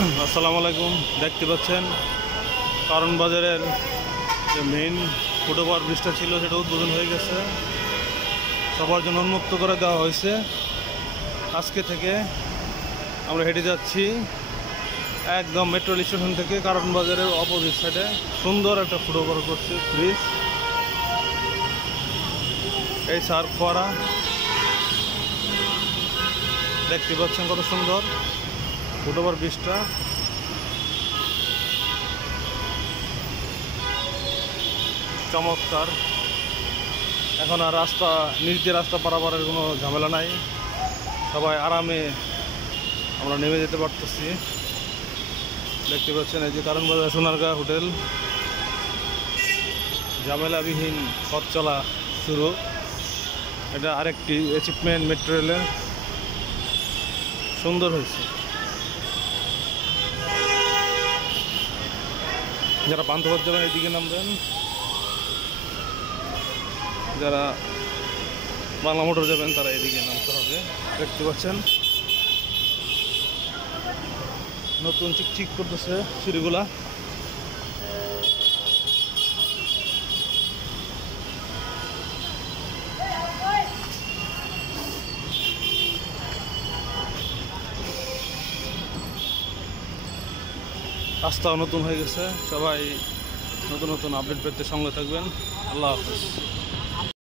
আসসালামু আলাইকুম। দেখতে পাচ্ছেন কারণ বাজারের যে মেইন ফুটওভার ব্রিজটা ছিল সেটা উদ্বোধন হয়ে গেছে, সবার জন্য উন্মুক্ত করে দেওয়া হয়েছে। আজকে থেকে আমরা হেঁটে যাচ্ছি একদম মেট্রো স্টেশন থেকে কারণ বাজারের অপোজিট সাইডে সুন্দর একটা ফুটওভার করছে ব্রিজ। এই সার্ফ করা দেখতে পাচ্ছেন কত সুন্দর ফুটওভার ব্রিজটা। চমৎকার। এখন আর রাস্তা নিচ দিয়ে রাস্তা পারাপারের কোনো ঝামেলা নাই, সবাই আরামে আমরা নেমে যেতে পারতেছি। দেখতে পাচ্ছেন এই যে কারণ বাজার সোনারগাঁ হোটেল, ঝামেলাবিহীন পথ চলা শুরু। এটা আরেকটি অ্যাচিভমেন্ট মেট্রো রেলের, সুন্দর হয়েছে। যারা পান্থপথ যাবেন এইদিকে নামবেন, যারা বাংলা মোটর যাবেন তারা এদিকে নামতে হবে। দেখতে পাচ্ছেন নতুন চিকচিক করতেছে সিঁড়িগুলা। রাস্তাও নতুন হয়ে গেছে। সবাই নতুন নতুন আপডেট পেতে সঙ্গে থাকবেন। আল্লাহ হাফেজ।